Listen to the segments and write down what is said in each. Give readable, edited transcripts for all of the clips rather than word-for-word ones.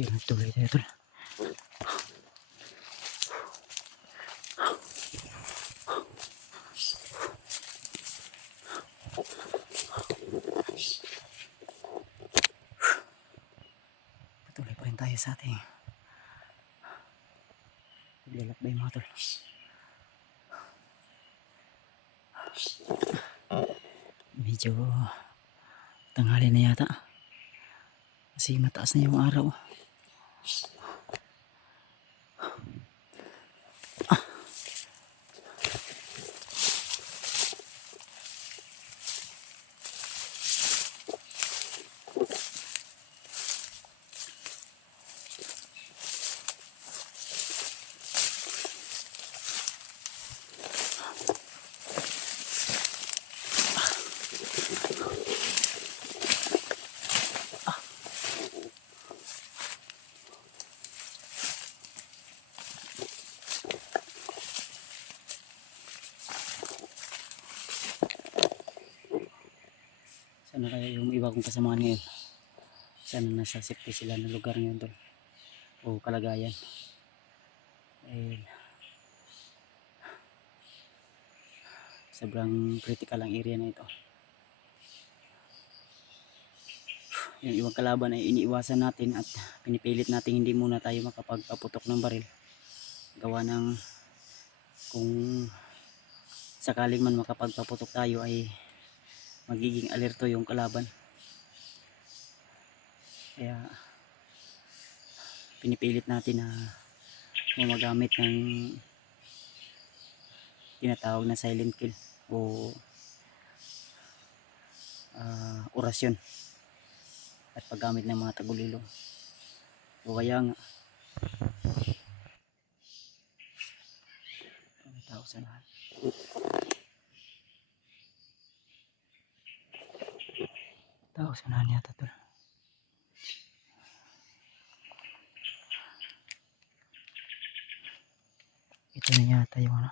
Tuloy tayo tol. Patuloy pa rin tayo sa ating paglalakbay mga tol. Medyo tanghali na yata kasi mataas na yung araw. Sana kaya yung iba kong kasamahan ngayon, sana nasa safety sila na lugar ngayon tol, o kalagayan. Sobrang critical ang area na ito. Yung ibang kalaban ay iniiwasan natin at pinipilit natin hindi muna tayo makapagpaputok ng baril, gawa ng kung sakaling man makapagpaputok tayo ay magiging alerto yung kalaban. Kaya pinipilit natin na gumagamit ng tinatawag na silent kill o orasyon at paggamit ng mga tagulilong. O kaya nga tao sa lahat. Tao sa lahat yata tol. Ito na yata yung ano.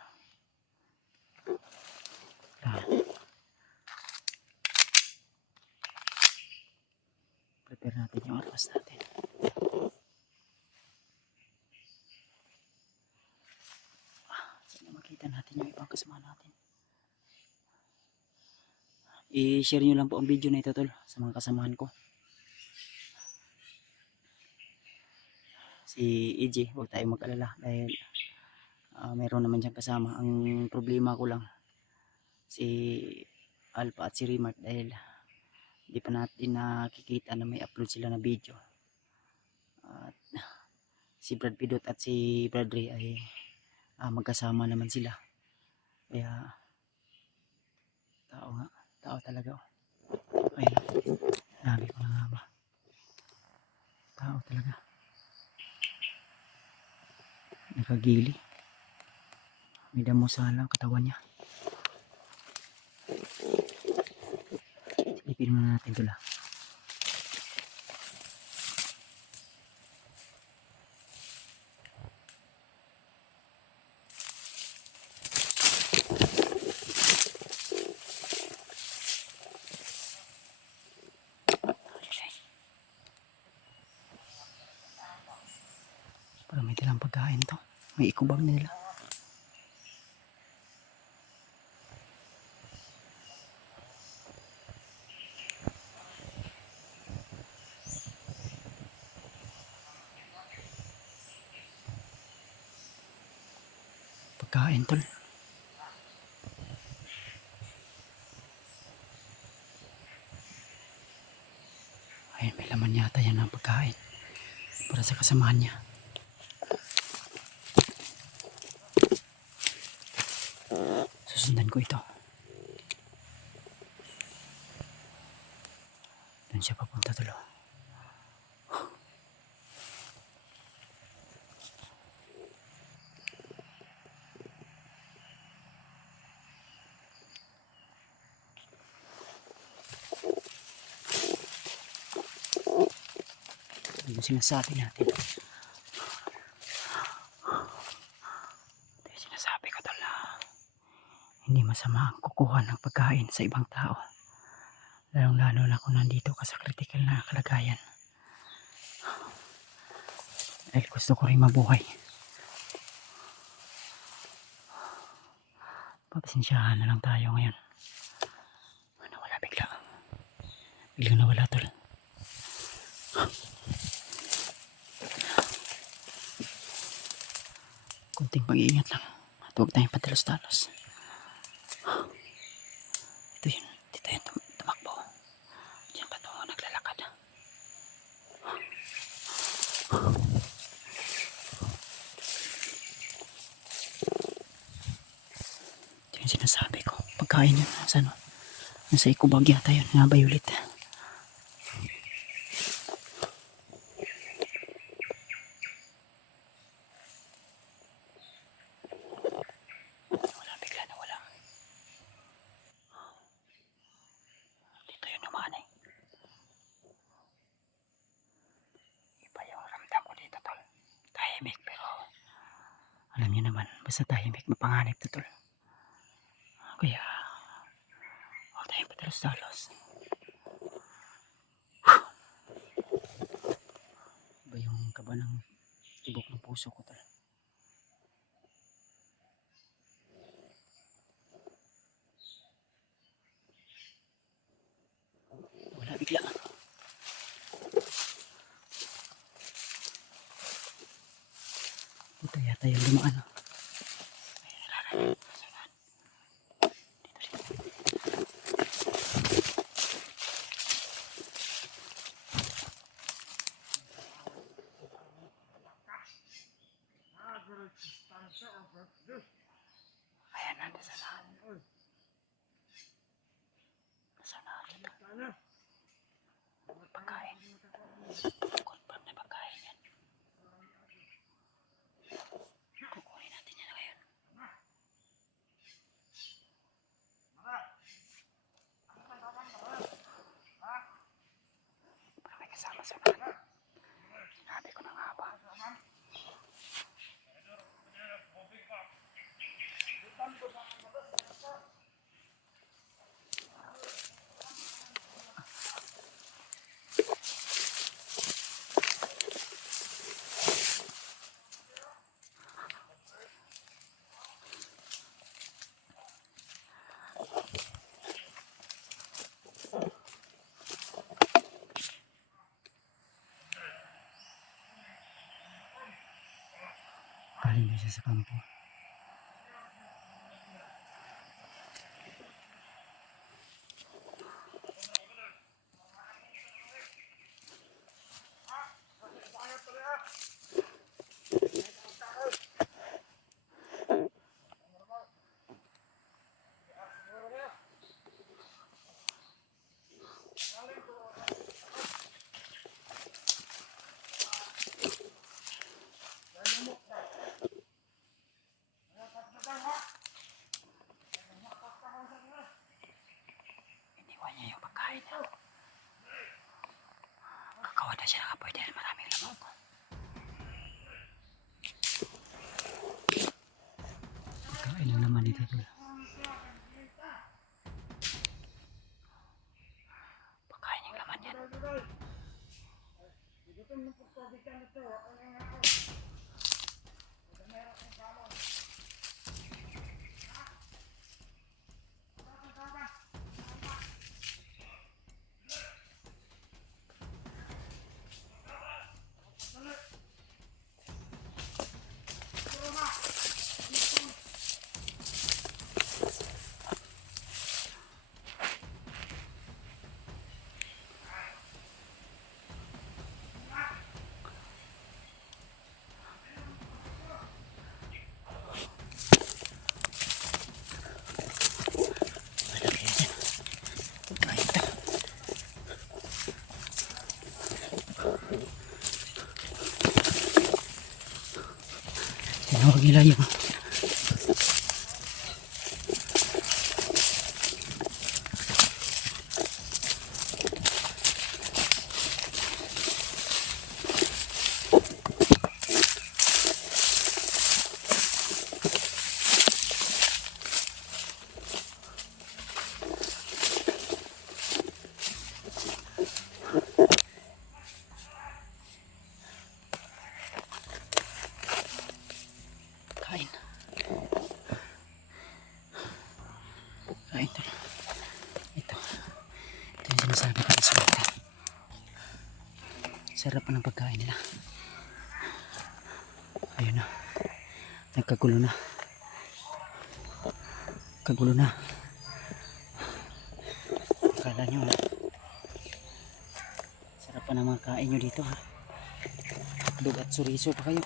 Prepare natin yung armas natin. Sana makita natin yung ibang kasama natin. I-share nyo lang po ang video na ito tol sa mga kasamahan ko. Si EJ, huwag tayong mag-alala dahil mayroon naman diyang kasama. Ang problema ko lang si Alpha at si Remark dahil di pa natin nakikita na may upload sila na video. At si Brad Pidot at si Brad Ray ay magkasama naman sila. Kaya tao nga, tao talaga. Ayun, sabi ko na nga ba, tao talaga. Nakagili, may damo sa katawan niya. Silipin muna natin ito lang. Para may dalang pagkain to. May ikubang na nila. Pagkain tol. Ayun, may laman yata yan ang pagkain para sa kasamahan niya. Susundan ko ito. Doon siya papunta tulo. Ano yung sinasabi natin? Ito yung sinasabi ko tol, hindi masama ang kukuha ng pagkain sa ibang tao. Lalong lalo na kung nandito ka sa critical na kalagayan. Dahil gusto ko rin mabuhay. Papasensyahan na lang tayo ngayon. Nawala bigla. Biglang nawala tol. Kunting pag-iingat lang. At huwag tayong padalos-dalos. Ito yun. Dito yun tumakbo. Diyan pa ito naglalakad. Ito yung sinasabi ko. Pagkain yun. Sa ano? Nasa ikubag yata yun. Nga violet. Wala, bigla na wala. Dito yun umanay. Iba yung ramdam ko dito tol. Tahimik pero alam niyo naman. Basta tahimik mapanganib to tol. Kaya huwag tayong padalos-dalos. Iba yung kaba ng tibok ng puso ko tol. Wala bigla. Ito yata yung lumaan. Ayan, nandun sa lahat. Sana dito. Pagkain. Confirm na pagkain yan. Kukunin natin yan ngayon. Para may kasama sa natin. Sinabi ko na nga ba. Galing na siya sa kampo. Iniwan niya yung pagkain niya. Kakawa na siya nakapoy dahil maraming lamok. Pagkain lang naman dito tol. Pagkain yung laman yan. Tinawag nila yung Kain. Kain tol. Ito. Ito yung sinasabi ko sa mga. Sarap pa ng pagkain nila. Ayun na. Nagkagulo na. Kagulo na. Akala nyo sarap pa ng mga kain nyo dito ha. Dug at suriso pa kayo.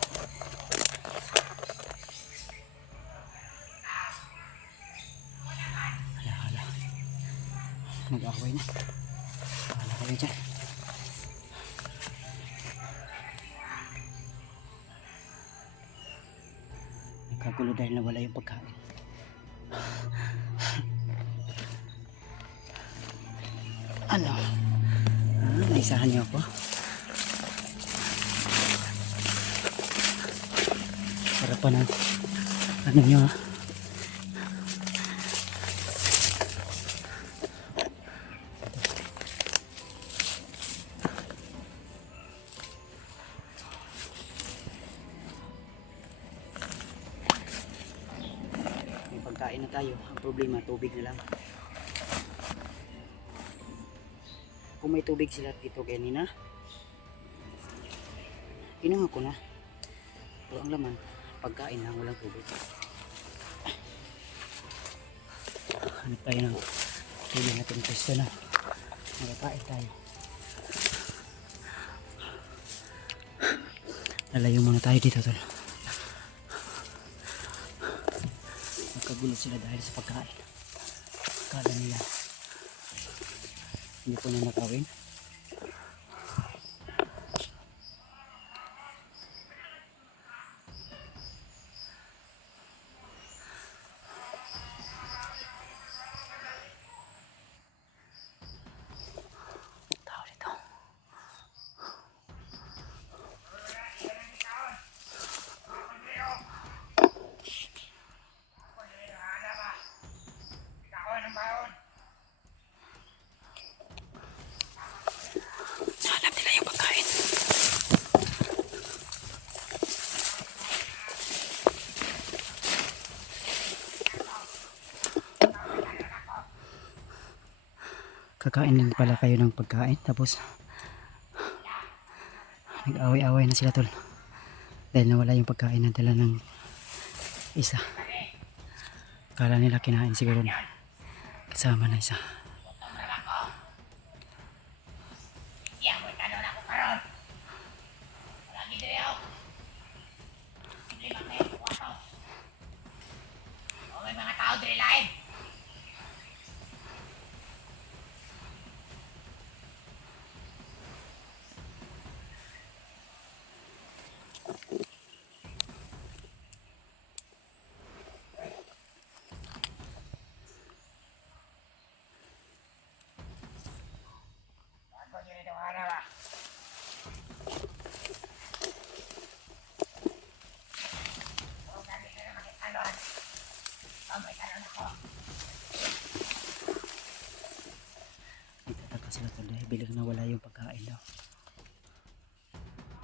Hala. Nag-away na. Hala kayo dyan. Nagkagulo dahil nawala yung pagkain. Ano? Naisahan niyo ako? Sarap pa ng ano nyo ha? May pagkain na tayo. Ang problema, tubig na lang. Kung may tubig sila dito kanina, inuha ko na. Pero ang laman, pagkain lang, walang tubig. Hanap tayo ng pili natin pwesto na makakain tayo. Lalayo muna tayo dito tol. Nagkagulo sila dahil sa pagkain. Akala nila hindi ko na nakawin. Tao dito. Hanap nila yung pagkain. Kakain din pala kayo ng pagkain tapos nag-away-away na sila tol dahil nawala yung pagkain na dala ng isa. Akala nila kinain siguro na kasama na isa. Mga tao diri lain. Ako diri daw ana ba. Oh, kami na makitanon. May kanon ako. Nagtataka sila tol dahil bilang nawala yung pagkain daw.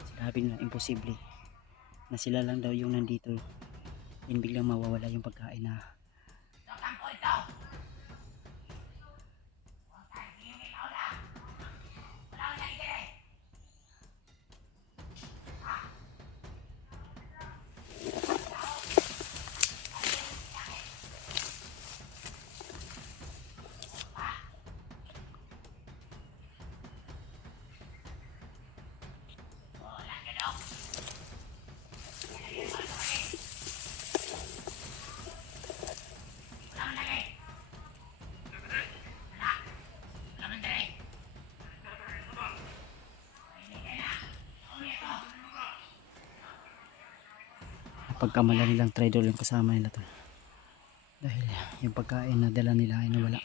Sinabi nila imposible na sila lang daw yung nandito and biglang mawawala yung pagkain na Sokang ko ito. Huwag tayo hingin ako na. Wala ko niya itire. Wala ka daw. Wala lagi. Wala man diri. pagkamala nilang traidor yung kasama nila tol dahil yung pagkain na dala nila ay nawala.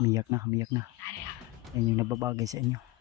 Umiyak na yan yung nababagay sa inyo.